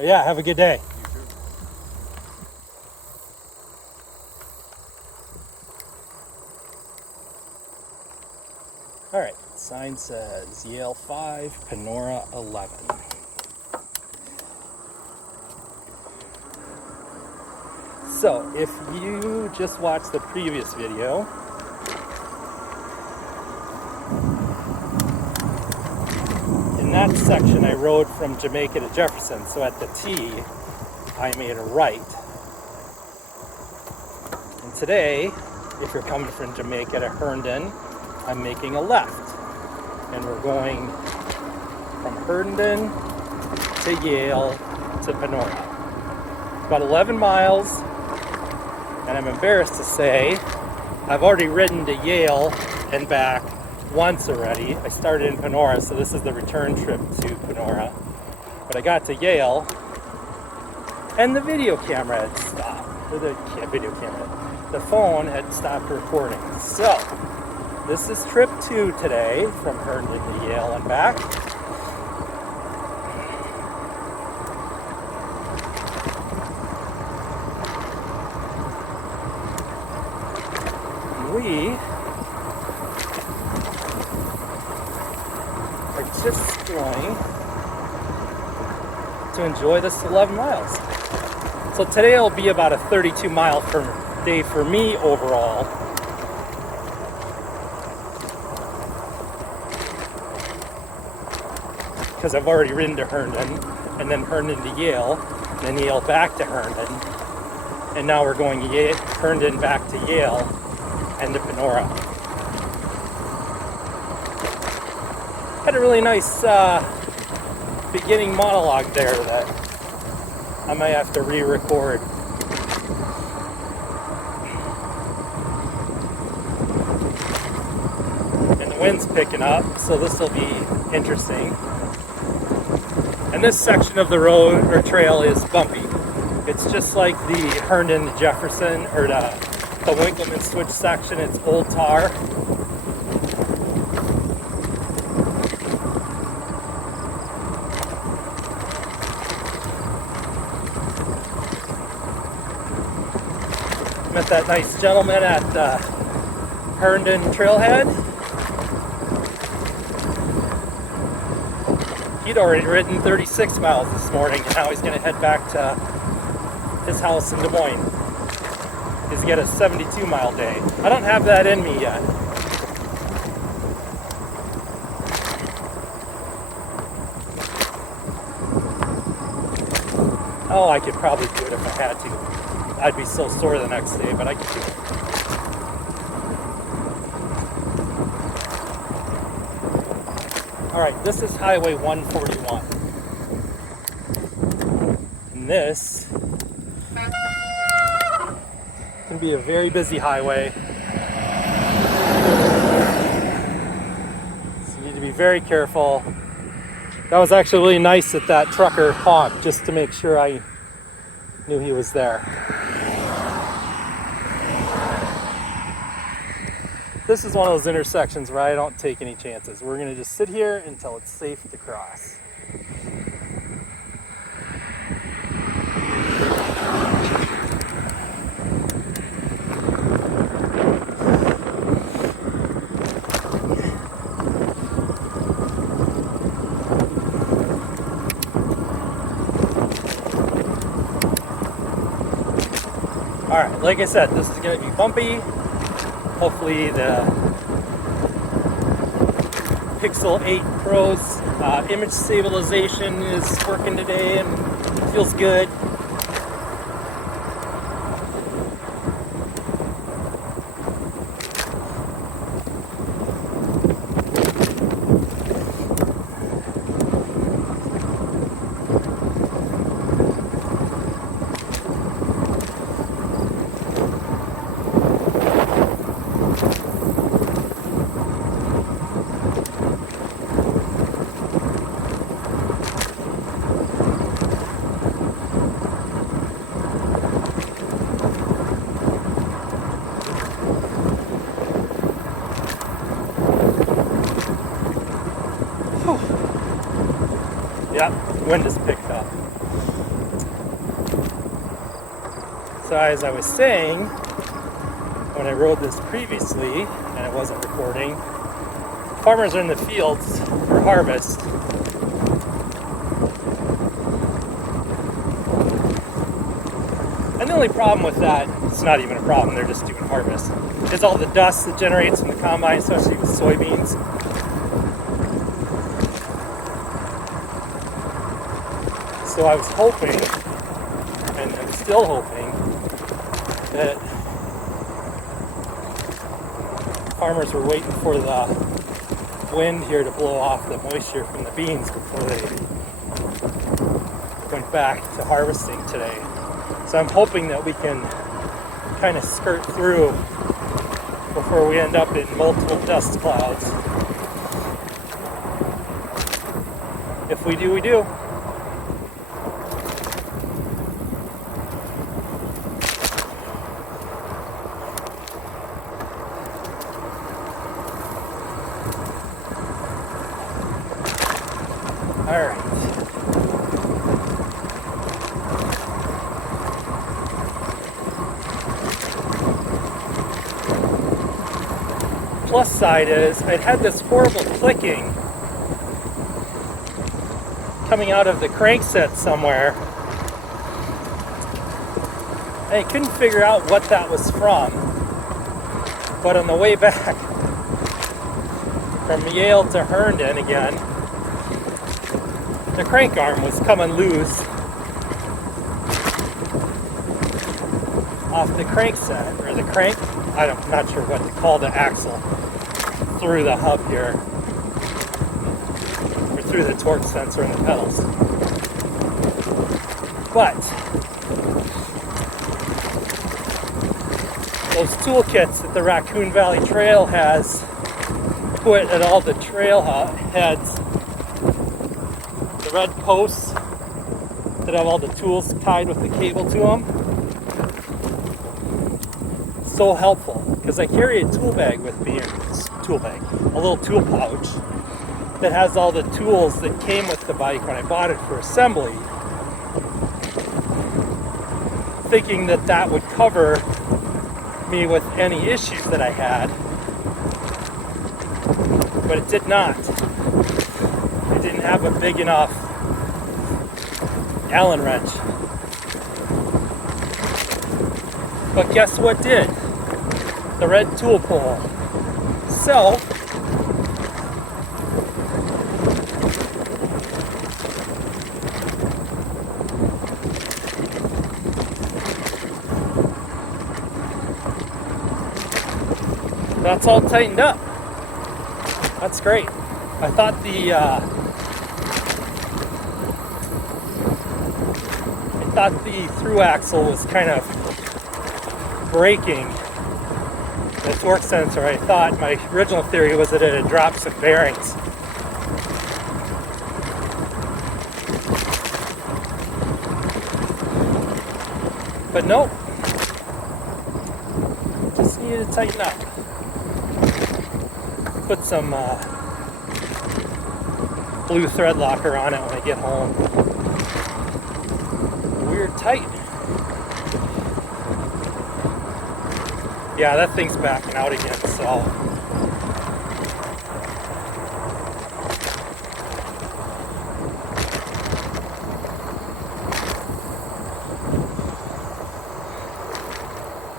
But yeah, have a good day. You too. All right, sign says Yale 5, Panora 11. So, if you just watched the previous video, in that section I rode from Jamaica to Jefferson, so at the T, I made a right. And today, if you're coming from Jamaica to Herndon, I'm making a left. And we're going from Herndon to Yale to Panora. About 11 miles, and I'm embarrassed to say, I've already ridden to Yale and back once already. I started in Panora, so this is the return trip to Panora. But I got to Yale, and the video camera had stopped. Or the video camera. The phone had stopped recording. So, this is trip 2 today, from Herndon to Yale and back. We are just going to enjoy this 11 miles. So today will be about a 32 mile per day for me overall. Because I've already ridden to Herndon, and then Herndon to Yale, and then Yale back to Herndon, and now we're going Herndon back to Yale and to Panora. Had a really nice beginning monologue there that I might have to re-record. And the wind's picking up, so this will be interesting. And this section of the road or trail is bumpy. It's just like the Herndon to Jefferson, or the Winkleman Switch section. It's old tar. Met that nice gentleman at Herndon Trailhead. He'd already ridden 36 miles this morning, and now he's going to head back to his house in Des Moines. He's got a 72 mile day. I don't have that in me yet. Oh, I could probably do it if I had to. I'd be so sore the next day, but I could do it. Alright, this is Highway 141. And this can be a very busy highway. So you need to be very careful. That was actually really nice that that trucker honked just to make sure I knew he was there. This is one of those intersections where I don't take any chances. We're gonna just sit here until it's safe to cross. Alright, like I said, this is gonna be bumpy. Hopefully the Pixel 8 Pro's image stabilization is working today and feels good. Yeah, wind is picked up. So as I was saying, when I rode this previously, and I wasn't recording, farmers are in the fields for harvest. And the only problem with that, it's not even a problem, they're just doing harvest, is all the dust that generates from the combine, especially with soybeans. So I was hoping, and I'm still hoping, that farmers were waiting for the wind here to blow off the moisture from the beans before they went back to harvesting today. So I'm hoping that we can kind of skirt through before we end up in multiple dust clouds. If we do, we do. All right. Plus side is I'd had this horrible clicking coming out of the crankset somewhere. I couldn't figure out what that was from. But on the way back from Yale to Herndon again, the crank arm was coming loose off the crankset, or the crank, I'm not sure what to call the axle, through the hub here, or through the torque sensor in the pedals. But those toolkits that the Raccoon Valley Trail has put at all the trailheads, the red posts that have all the tools tied with the cable to them, so helpful, because I carry a tool bag with me, a little tool pouch that has all the tools that came with the bike when I bought it for assembly, thinking that that would cover me with any issues that I had, but it did not. It didn't have a big enough Allen wrench. But guess what did? The red tool pole. So that's all tightened up. That's great. I thought the through axle was kind of breaking the torque sensor. I thought my original theory was that it had dropped some bearings. But nope. Just needed to tighten up. Put some blue thread locker on it when I get home. Weird tight. Yeah, that thing's backing out again, so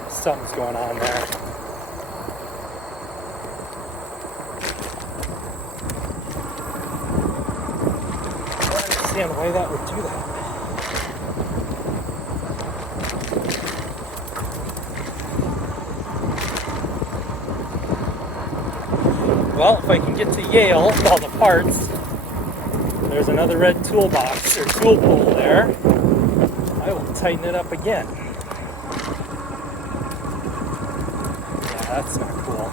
something's going on there. I don't understand why that would do that. Well, if I can get to Yale with all the parts, there's another red toolbox or tool pull there. I will tighten it up again. Yeah, that's not cool.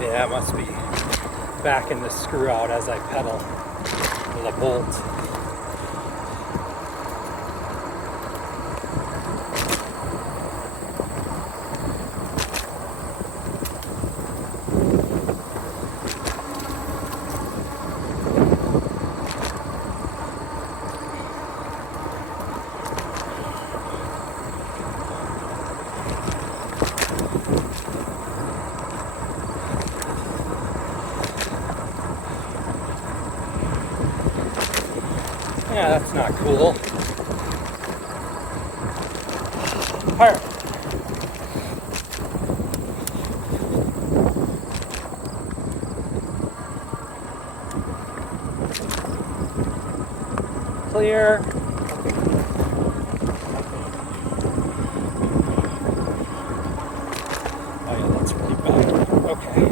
Yeah, it must be backing the screw out as I pedal. with a bolt. Yeah, that's not cool. Alright. Clear. Oh yeah, that's really bad. Okay.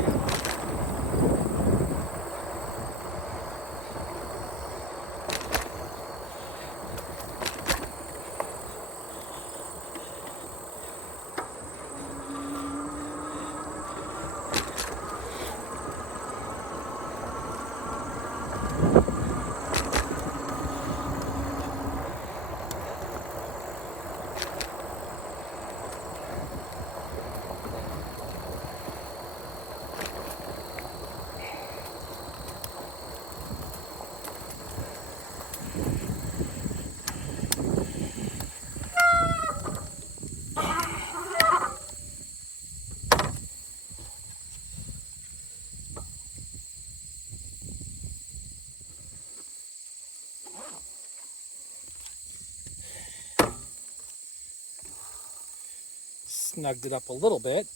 Snugged it up a little bit.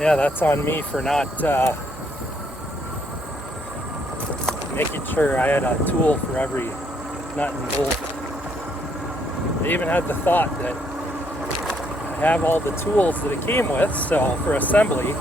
Yeah, that's on me for not making sure I had a tool for every nut and bolt. I even had the thought that I have all the tools that it came with, so for assembly.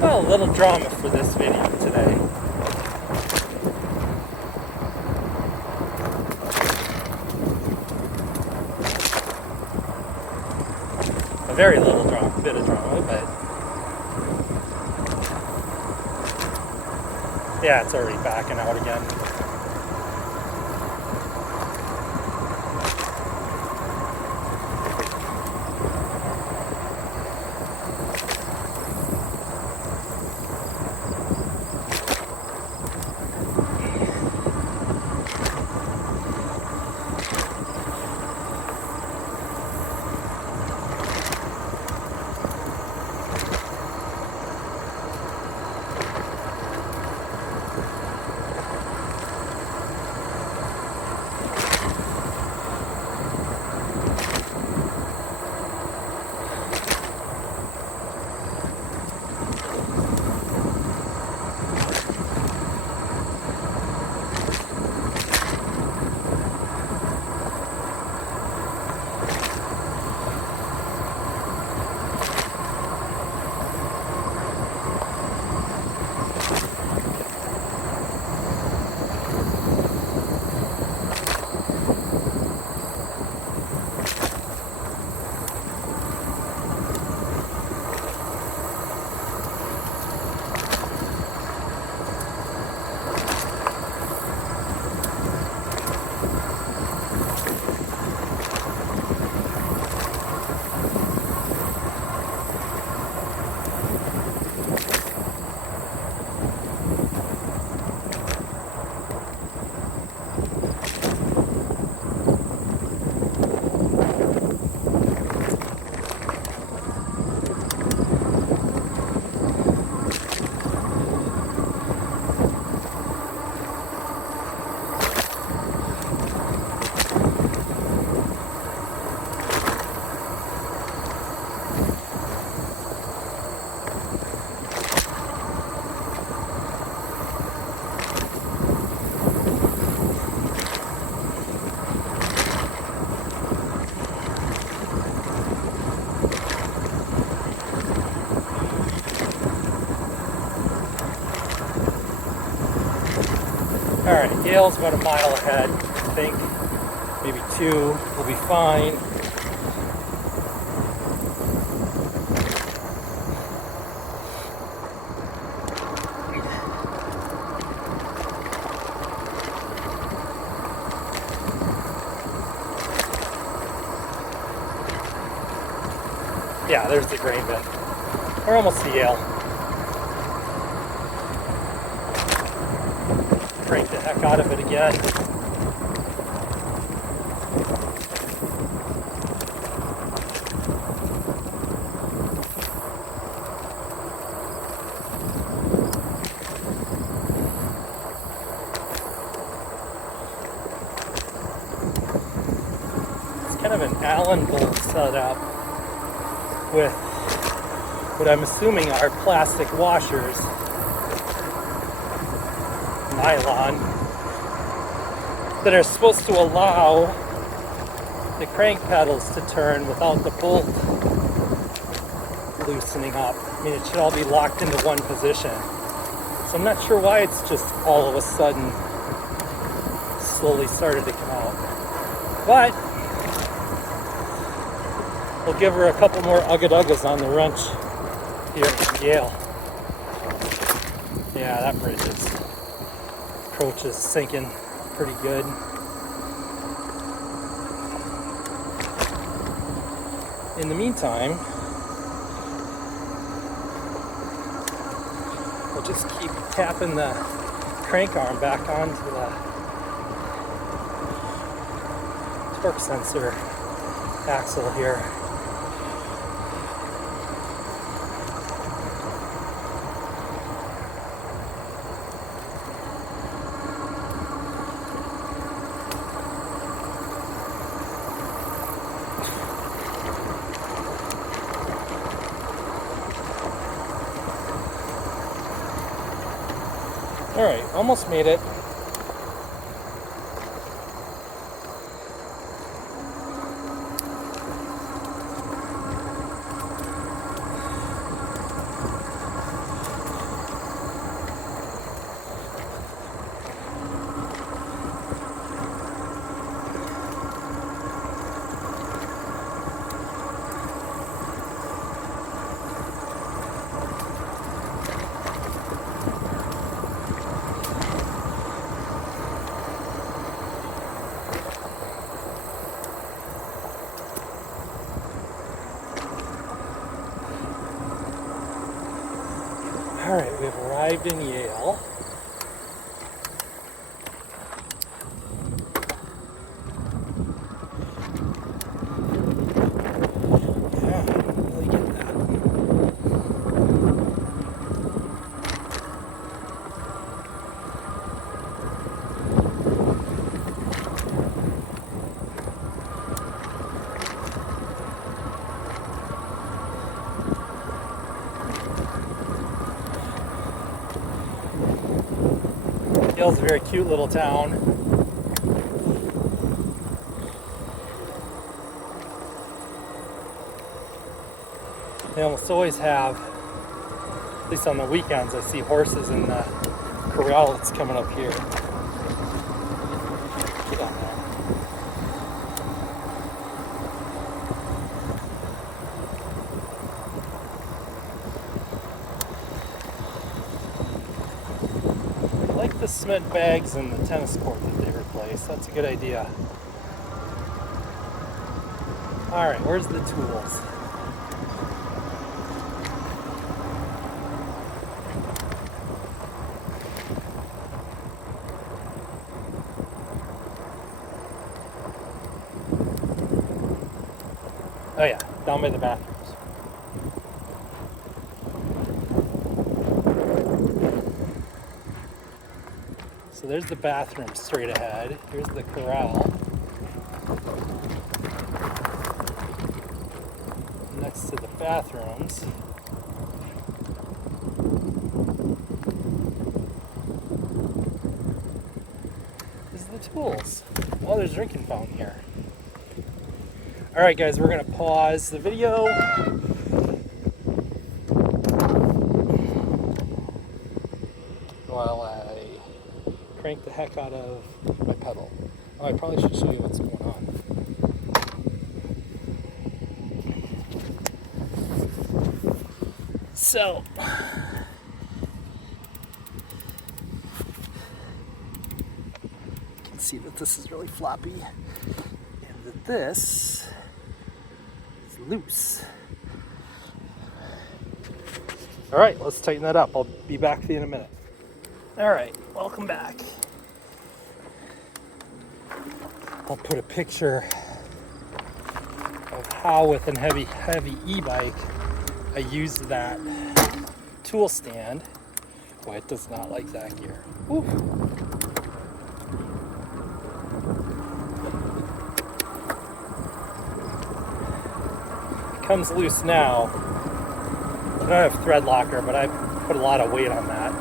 Well, a little drama for this video today. A very little drama, bit of drama, but yeah, it's already backing out again. Yale's about a mile ahead, I think. Maybe 2, we'll be fine. Yeah, there's the grain bin. We're almost to Yale. Crank the heck out of it again. It's kind of an Allen bolt setup with what I'm assuming are plastic washers, nylon, that are supposed to allow the crank pedals to turn without the bolt loosening up. I mean, it should all be locked into one position. So I'm not sure why it's just all of a sudden slowly started to come out. But we'll give her a couple more ugga-duggas on the wrench here in Yale. Yeah, that approach is sinking pretty good. In the meantime, we'll just keep tapping the crank arm back onto the torque sensor axle here. Alright, almost made it. Alright, we've arrived in Yale. Yeah, really get that. Yale's a very cute little town. They almost always have, at least on the weekends, I see horses in the corral that's coming up here. Get on there. The cement bags and the tennis court that they replaced. That's a good idea. Alright, where's the tools? Oh yeah, down by the bathrooms. So there's the bathroom straight ahead. Here's the corral. Next to the bathrooms is the tools. Oh, there's a drinking fountain here. Alright guys, we're going to pause the video. While I crank crank the heck out of my pedal. Oh, I probably should show you what's going on. So, you can see that this is really floppy and that this is loose. All right, let's tighten that up. I'll be back with you in a minute. All right, welcome back. I'll put a picture of how with a heavy e-bike I use that tool stand. Boy, it does not like that gear. Woo. It comes loose now. I don't have thread locker, but I put a lot of weight on that.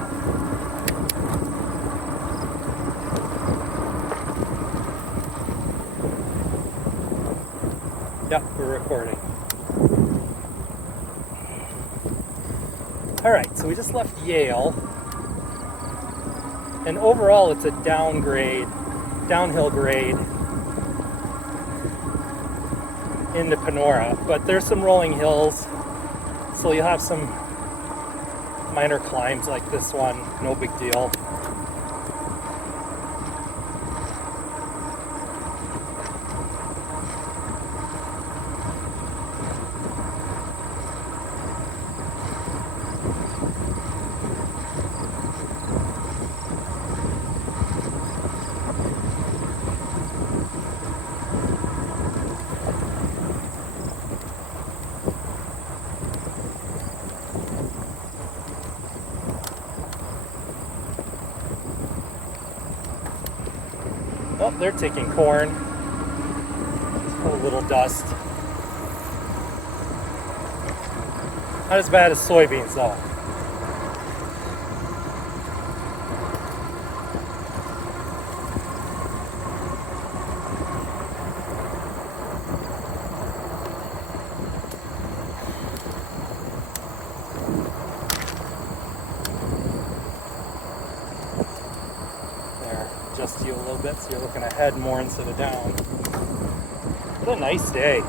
Yep, we're recording. Alright, so we just left Yale, and overall it's a downhill grade into Panora, but there's some rolling hills, so you'll have some minor climbs like this one, no big deal. Oh, they're taking corn. A little dust. Not as bad as soybeans though. Adjust you a little bit so you're looking ahead more instead of down. What a nice day.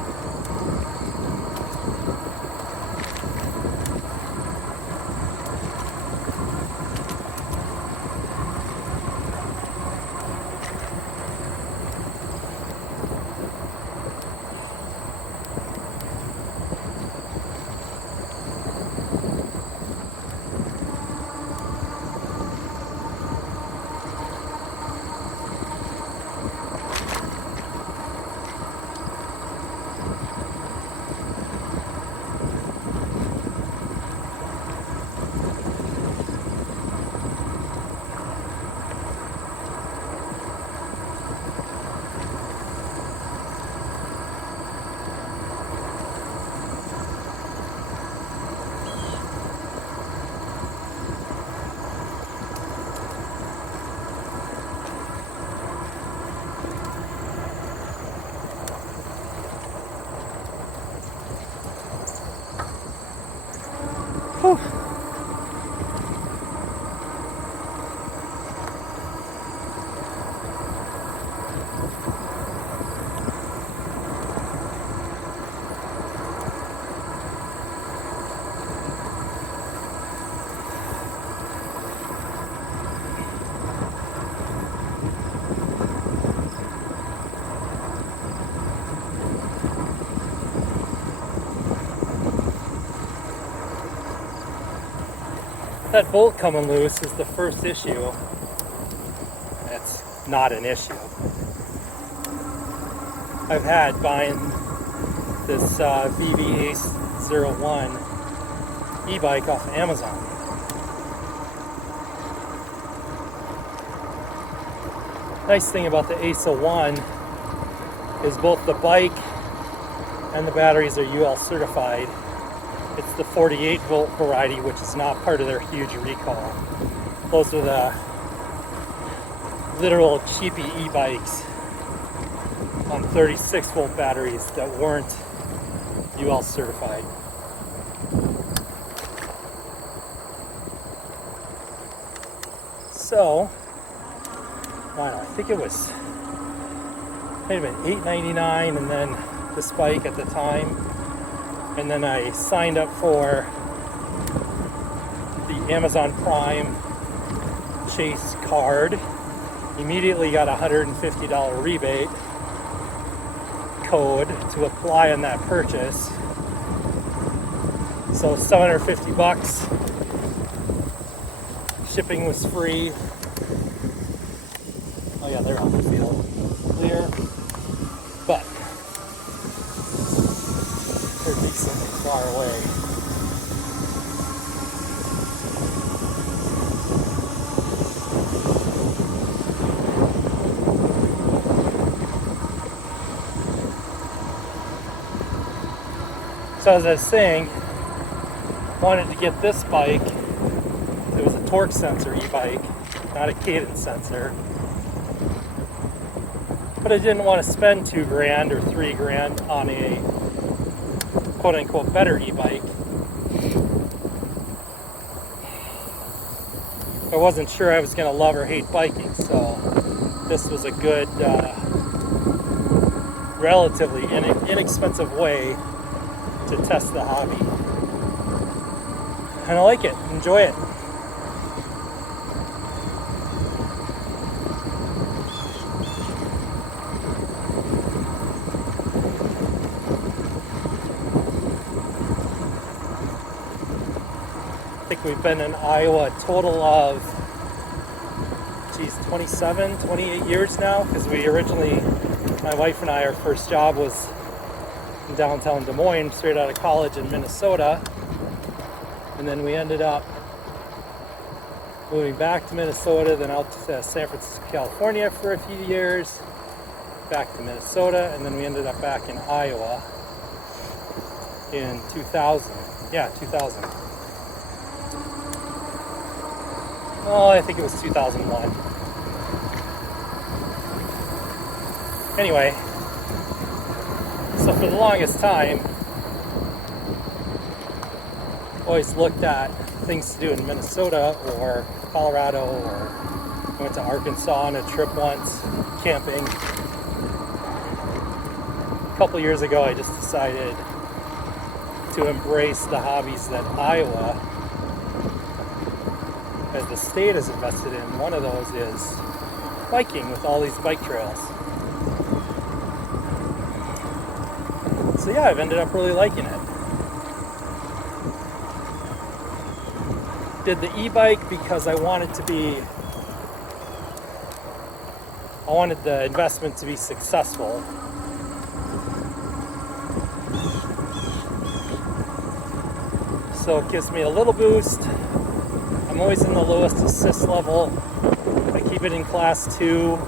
Whew. That bolt coming loose is the first issue. It's not an issue. I've had buying this Vivi Ace01 e-bike off of Amazon. Nice thing about the Ace01 is both the bike and the batteries are UL certified. It's the 48 volt variety, which is not part of their huge recall. Those are the literal cheapy e-bikes on 36 volt batteries that weren't UL certified. So I think it was, might have been $8.99, and then this bike at the time. And then I signed up for the Amazon Prime Chase card. Immediately got a $150 rebate code to apply on that purchase. So $750. Shipping was free. Oh yeah, they're on the field. Clear. But they're decently far away. So as I was saying, wanted to get this bike. It was a torque sensor e-bike, not a cadence sensor. But I didn't want to spend $2,000 or $3,000 on a quote-unquote better e-bike. I wasn't sure I was going to love or hate biking, so this was a good, relatively inexpensive way to test the hobby. And I like it, enjoy it. I think we've been in Iowa a total of 27, 28 years now, because we originally, my wife and I, our first job was in downtown Des Moines, straight out of college in Minnesota. And then we ended up moving back to Minnesota, then out to San Francisco, California for a few years, back to Minnesota, and then we ended up back in Iowa in 2000. Yeah, 2000. Oh, I think it was 2001. Anyway, so for the longest time, always looked at things to do in Minnesota or Colorado, or went to Arkansas on a trip once, camping. A couple years ago, I just decided to embrace the hobbies that Iowa, as the state, is invested in. One of those is biking with all these bike trails. So yeah, I've ended up really liking it. Did the e-bike because I wanted the investment to be successful. So it gives me a little boost. I'm always in the lowest assist level. I keep it in class 2.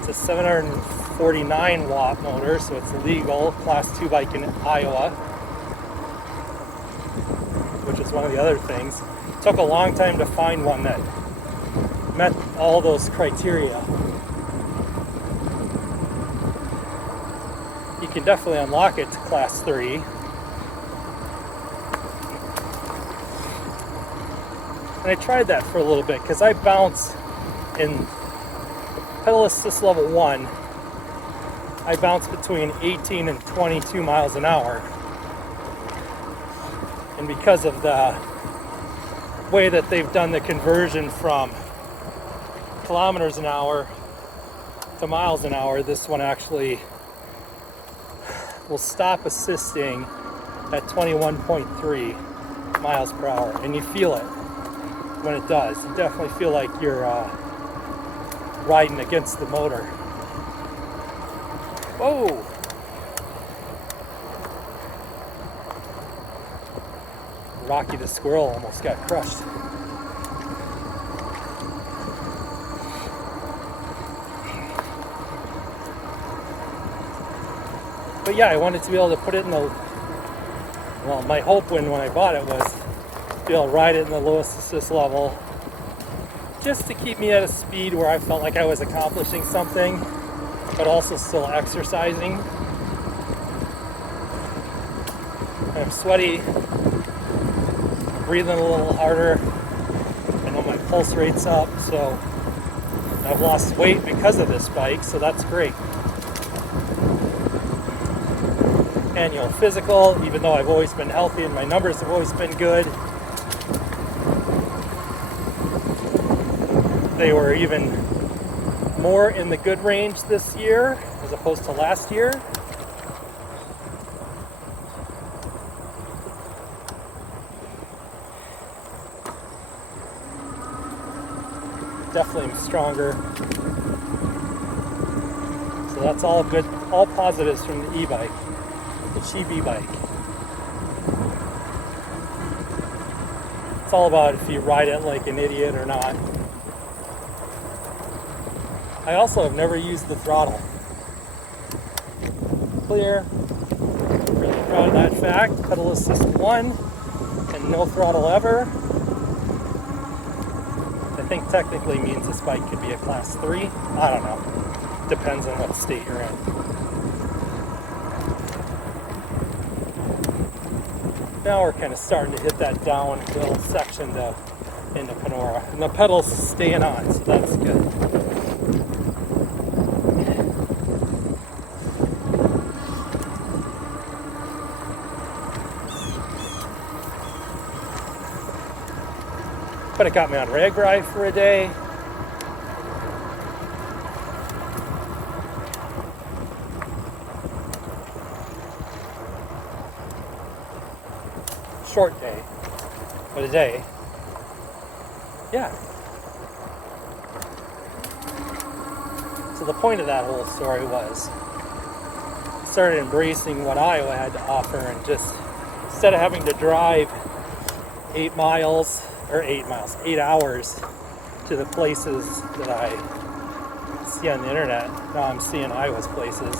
It's a 749 watt motor, so it's legal, class 2 bike in Iowa, which is one of the other things. It took a long time to find one that met all those criteria. You can definitely unlock it to class 3. And I tried that for a little bit because I bounce in pedal assist level 1. I bounce between 18 and 22 miles an hour. And because of the way that they've done the conversion from kilometers an hour to miles an hour, this one actually will stop assisting at 21.3 miles per hour. And you feel it when it does. You definitely feel like you're riding against the motor. Whoa! Rocky the Squirrel almost got crushed. But yeah, I wanted to be able to put it in the, well, my hope when I bought it was to be able to ride it in the lowest assist level, just to keep me at a speed where I felt like I was accomplishing something, but also still exercising. I'm sweaty, breathing a little harder. I know my pulse rate's up, so I've lost weight because of this bike, so that's great. Annual physical, even though I've always been healthy and my numbers have always been good. They were even more in the good range this year as opposed to last year. Definitely am stronger. So that's all good, all positives from the e-bike, the cheap e-bike. It's all about if you ride it like an idiot or not. I also have never used the throttle. Clear. Really proud of that fact. Pedal assist 1 and no throttle ever. I think technically means this bike could be a class 3. I don't know. Depends on what state you're in. Now we're kind of starting to hit that downhill section into Panora. And the pedal's staying on, so that's good. But it got me on RagRide for a day. Short day, but a day. Yeah. So the point of that whole story was I started embracing what Iowa had to offer and just instead of having to drive 8 hours to the places that I see on the internet. Now I'm seeing Iowa's places,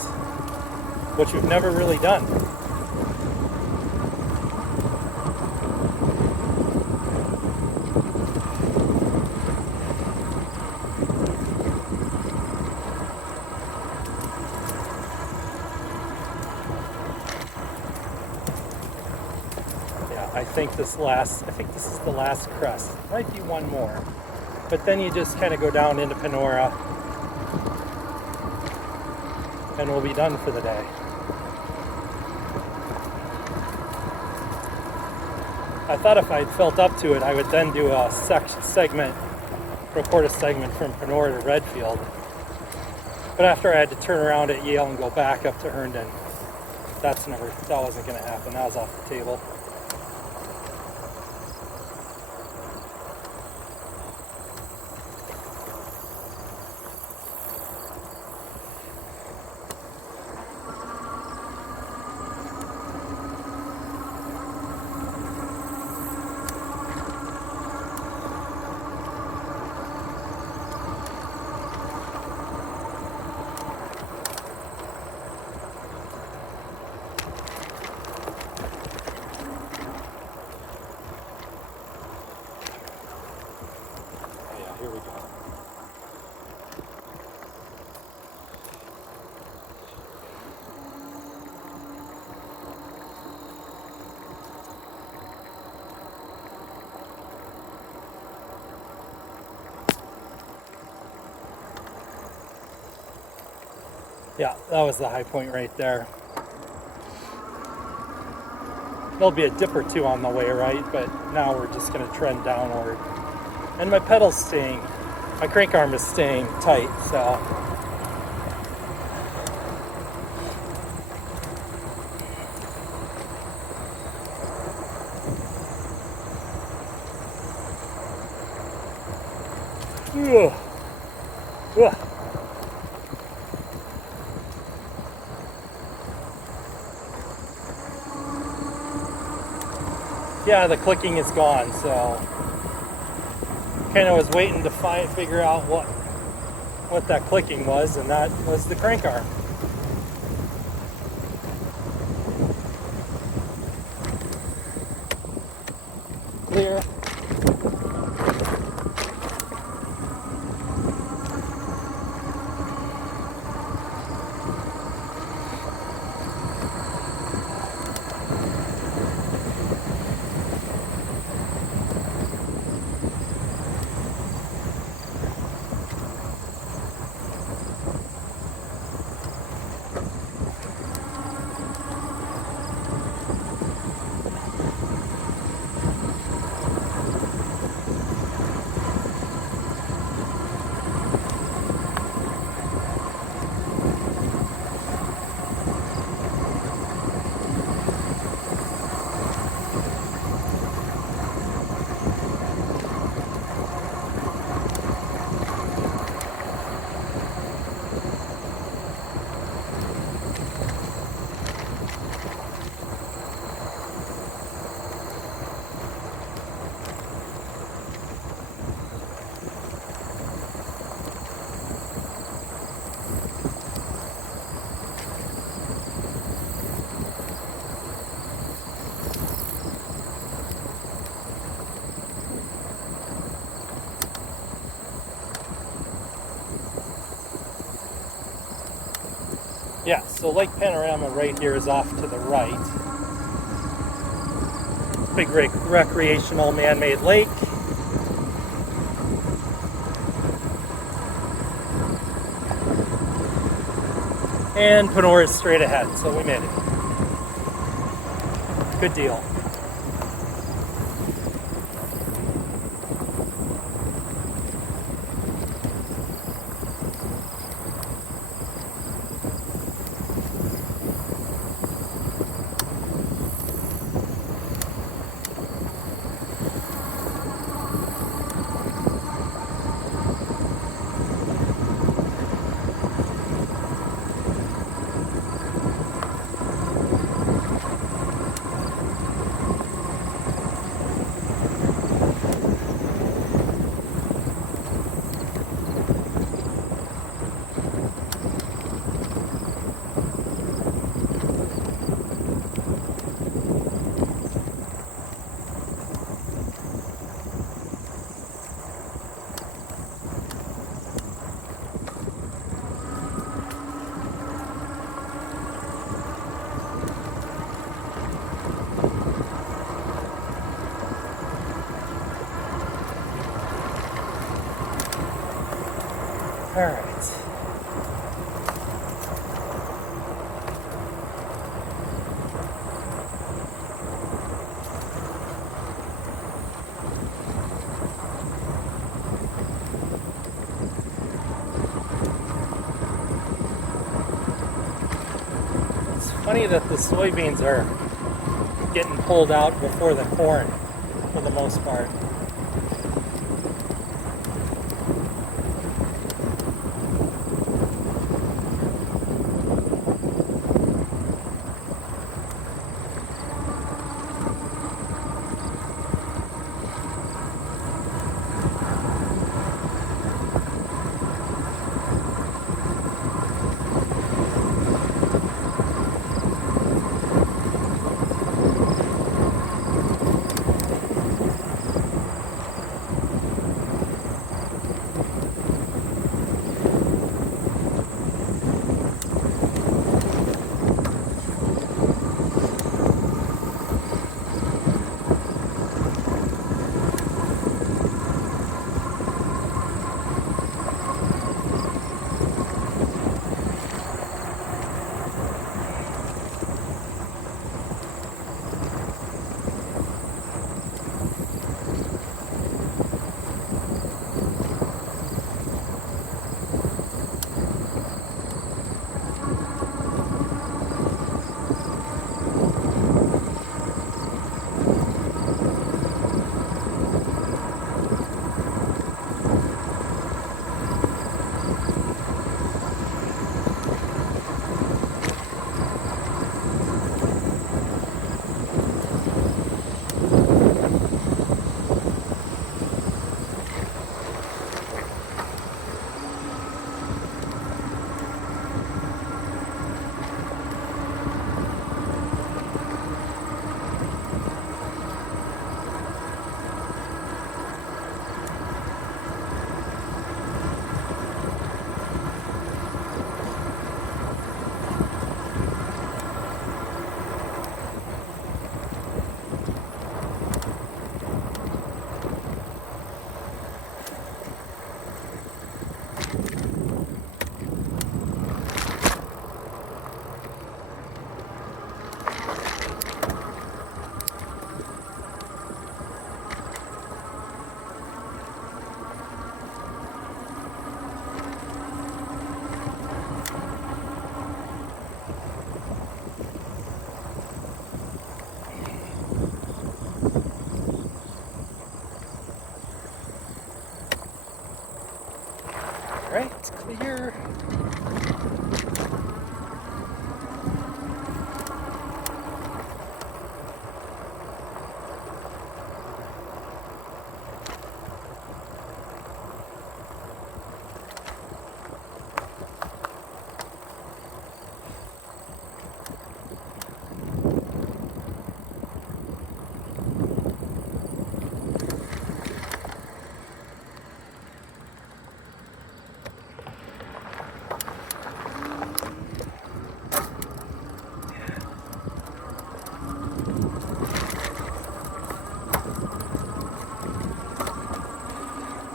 which we've never really done. I think this is the last crest. Might be one more. But then you just kind of go down into Panora and we'll be done for the day. I thought if I'd felt up to it, I would then do a record a segment from Panora to Redfield. But after I had to turn around at Yale and go back up to Herndon, that wasn't going to happen. That was off the table. Here we go. Yeah, that was the high point right there. There'll be a dip or two on the way, right? But now we're just going to trend downward. And my crank arm is staying tight, so. Ugh. Ugh. Yeah, the clicking is gone, so kind of was waiting to figure out what that clicking was, and that was the crank arm. Clear. Yeah, so Lake Panorama right here is off to the right. Big recreational man-made lake. And Panora is straight ahead, so we made it. Good deal. All right. It's funny that the soybeans are getting pulled out before the corn for the most part.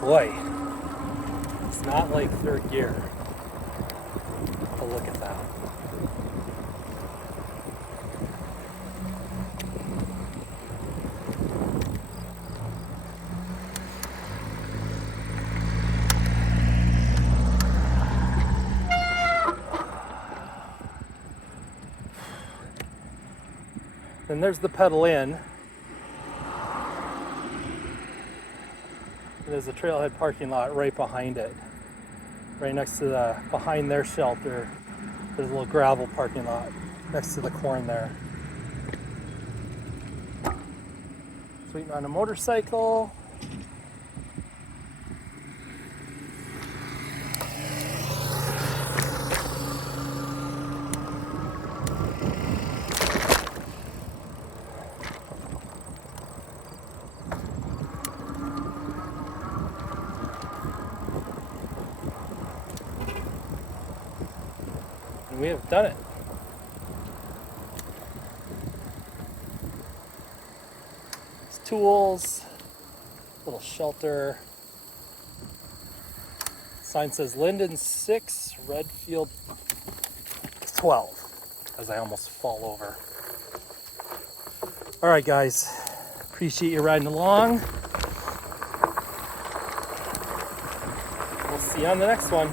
boy, it's not like third gear. But look at that. Then there's the pedal in. There's a Trailhead parking lot right behind it. Right next to the, behind their shelter, there's a little gravel parking lot next to the corn there. Waiting on a motorcycle. And we have done it. Tools, little shelter. Sign says Linden 6, Redfield 12, as I almost fall over. All right, guys, appreciate you riding along. We'll see you on the next one.